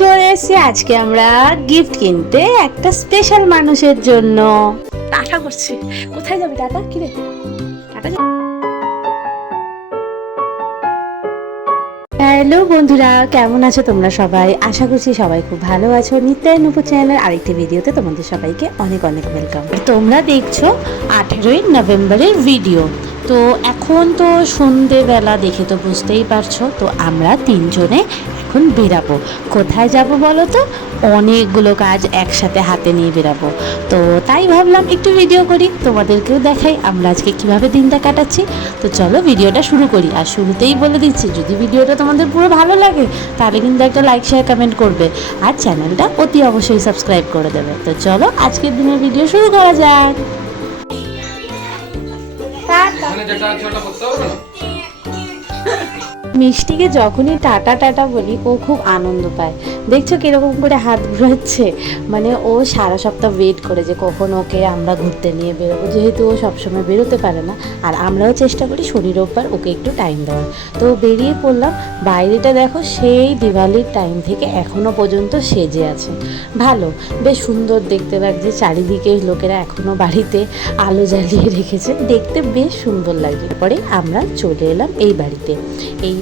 চলে এসেছি আজকে আমরা গিফট কিনতে একটা স্পেশাল মানুষের জন্য। টাটা করছি, কোথায় যাবি টাটা? কিরে টাটা? হ্যালো বন্ধুরা, কেমন আছো তোমরা সবাই? আশা করছি সবাই খুব ভালো আছো। নিত্যায় নূপুর চ্যানেলের আরেকটি ভিডিওতে তোমাদের সবাইকে অনেক অনেক ওয়েলকাম। তোমরা দেখছো 18ই নভেম্বরের ভিডিও। তো এখন তো সন্ধেবেলা, দেখে তো বুঝতেই পারছো। তো আমরা তিনজনে এখন বেরাবো। কোথায় যাব বলো তো? অনেকগুলো কাজ একসাথে হাতে নিয়ে বেরাবো। তো তাই ভাবলাম একটু ভিডিও করি, তোমাদেরকেও দেখাই আমরা আজকে কিভাবে দিনটা কাটাচ্ছি। তো চলো ভিডিওটা শুরু করি। আর শুরুতেই বলে দিচ্ছি, যদি ভিডিওটা তোমাদের পুরো ভালো লাগে তাহলে কিন্তু একটা লাইক শেয়ার কমেন্ট করবে, আর চ্যানেলটা অতি অবশ্যই সাবস্ক্রাইব করে দেবে। তো চলো আজকের দিনের ভিডিও শুরু করা যাক। মিষ্টিকে যখনই টাটা টাটা বলি ও খুব আনন্দ পায়। দেখছো কিরকম করে হাত ঘুরাচ্ছে, মানে ও সারা সপ্তাহ ওয়েট করে যে কখন ওকে আমরা ঘুরতে নিয়ে বেরোবো, যেহেতু ও সবসময় বেরোতে পারে না। আর আমরাও চেষ্টা করি শনি রোববার ওকে একটু টাইম দেওয়ার। তো বেরিয়ে পড়লাম। বাইরেটা দেখো, সেই দিওয়ালির টাইম থেকে এখনও পর্যন্ত সেজে আছে। ভালো, বেশ সুন্দর দেখতে লাগছে। চারিদিকে লোকেরা এখনও বাড়িতে আলো জ্বালিয়ে রেখেছে, দেখতে বেশ সুন্দর লাগে। পরে আমরা চলে এলাম এই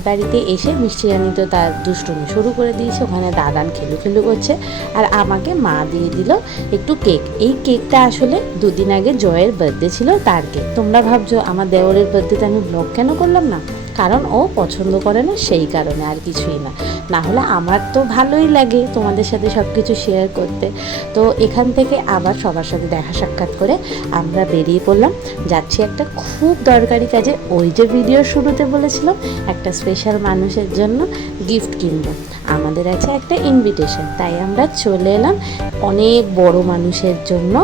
বাড়িতে এসে মিষ্টি রানী তো তার দুষ্টুমি শুরু করে দিয়েছে। ওখানে দাদান খেলু করছে, আর আমাকে মা দিয়ে দিল একটু কেক। এই কেকটা আসলে দুদিন আগে জয়ের বার্থডে ছিল, তার কেক। তোমরা ভাবছো আমার দেওরের বার্থডেতে আমি ব্লগ কেন করলাম না? কারণ ও পছন্দ করে না, সেই কারণে, আর কিছুই না। না হলে আমার তো ভালোই লাগে তোমাদের সাথে সব কিছু শেয়ার করতে। তো এখান থেকে আবার সবার সাথে দেখা সাক্ষাৎ করে আমরা বেরিয়ে পড়লাম। যাচ্ছি একটা খুব দরকারি কাজে। ওই যে ভিডিওর শুরুতে বলেছিলাম একটা স্পেশাল মানুষের জন্য গিফট কিনবো। আমাদের আছে একটা ইনভিটেশন, তাই আমরা চলে এলাম অনেক বড় মানুষের জন্য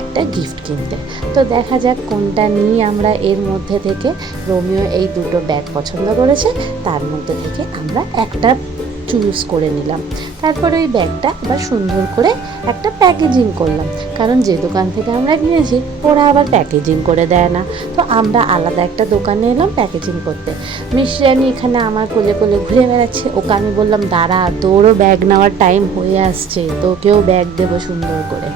একটা গিফট কিনতে। তো দেখা যাক কোনটা নিই আমরা। এর মধ্যে থেকে রোমিও এই দুটো ব্যাগ পছন্দ করেছে, তার মধ্যে থেকে আমরা একটা চুজ করে নিলাম। তারপরে ওই ব্যাগটা আবার সুন্দর করে একটা প্যাকেজিং করলাম, কারণ যে দোকান থেকে আমরা কিনেছি ওরা আবার প্যাকেজিং করে দেয় না। তো আমরা আলাদা একটা দোকানে এলাম প্যাকেজিং করতে। মিষ্টি রানী এখানে আমার কোলে কোলে ঘুরে বেড়াচ্ছে। ওকে আমি বললাম, দাঁড়া, তোরও ব্যাগ নেওয়ার টাইম হয়ে আসছে, তোকেও ব্যাগ দেবো সুন্দর করে।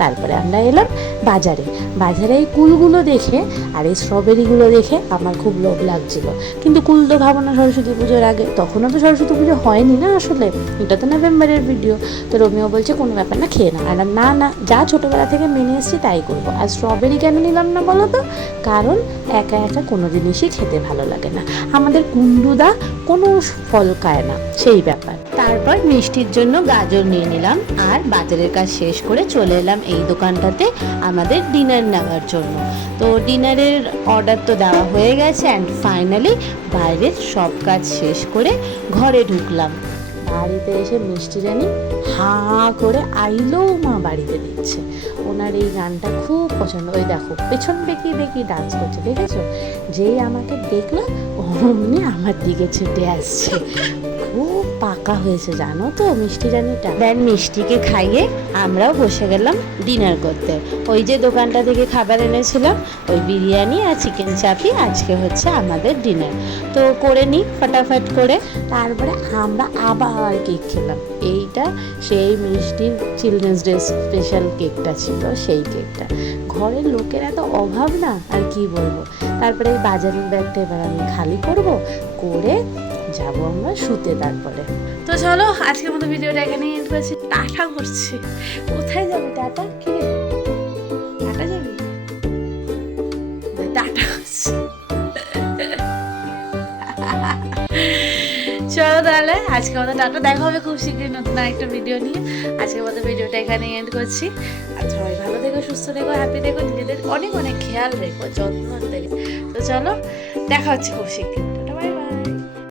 তারপরে আমরা এলাম বাজারে এই কুলগুলো দেখে আর এই স্ট্রবেরিগুলো দেখে আমার খুব লোভ লাগছিল। কিন্তু কুল তো খাবো না সরস্বতী পুজোর আগে, তখনও তো সরস্বতী পুজো হয়নি না আসলে, এটা তো নভেম্বরের ভিডিও। তো রোমিও বলছে কোনো ব্যাপার না, খেয়ে না। আর না না, যা ছোটোবেলা থেকে মেনে এসেছি তাই করবো। আর স্ট্রবেরি কেন নিলাম না বলো তো? কারণ একা একা কোনো জিনিসই খেতে ভালো লাগে না। আমাদের কুন্ডুদা কোনো ফল খায় না, সেই ব্যাপার। তারপর মিষ্টির জন্য গাজর নিয়ে নিলাম, আর বাজারের কাজ শেষ করে চলে এলাম এই দোকানটাতে আমাদের ডিনার নেওয়ার জন্য। তো ডিনারের অর্ডার তো দেওয়া হয়ে গেছে, অ্যান্ড ফাইনালি বাইরের সব কাজ শেষ করে ঘরে ঢুকলাম। বাড়িতে এসে মিষ্টি রানী হাঁ করে আইলো মা বাড়িতে দিচ্ছে। ওনার এই গানটা খুব পছন্দ। ওই দেখো পেছন বেঁকিয়ে ডান্স করছে, দেখেছো? যেই আমাকে দেখলো অমনি আমার দিকে ছুটে আসছে। খুব পাকা হয়েছে জানো তো মিষ্টি রানীটা। দেন মিষ্টিকে খাইয়ে আমরাও বসে গেলাম ডিনার করতে। ওই যে দোকানটা থেকে খাবার এনেছিলাম, ওই বিরিয়ানি আর চিকেন চাপি আজকে হচ্ছে আমাদের ডিনার। তো করে নিই ফটাফট করে। তারপরে আমরা আবার কেক খেলাম। এইটা সেই মিষ্টির চিলড্রেন্স ডে স্পেশাল কেকটা ছিল, সেই কেকটা। ঘরের লোকের এত অভাব না, আর কি বলবো। তারপরে এই বাজারের ব্যাগটা এবার আমি খালি করে যাবো আমরা শুতে। তারপরে তো চলো আজকের মতো ভিডিওটা এখানে এন্ড করছি। টাটা করছি। কোথায় যাবি টাটা? কি রে টাটা যাবি? টাটা করছি। চলো তাহলে আজকের মতো টাটা, দেখা হবে খুব শীঘ্রই নতুন একটা ভিডিও নিয়ে। আজকের মতো ভিডিওটা এখানে এন্ড করছি। আর সবাই ভালো থেকো, সুস্থ থেকো, হ্যাপি থেকো, নিজেদের অনেক অনেক খেয়াল রেখো, যত্ন থেকো। তো চলো দেখা হচ্ছে খুব শীঘ্রই।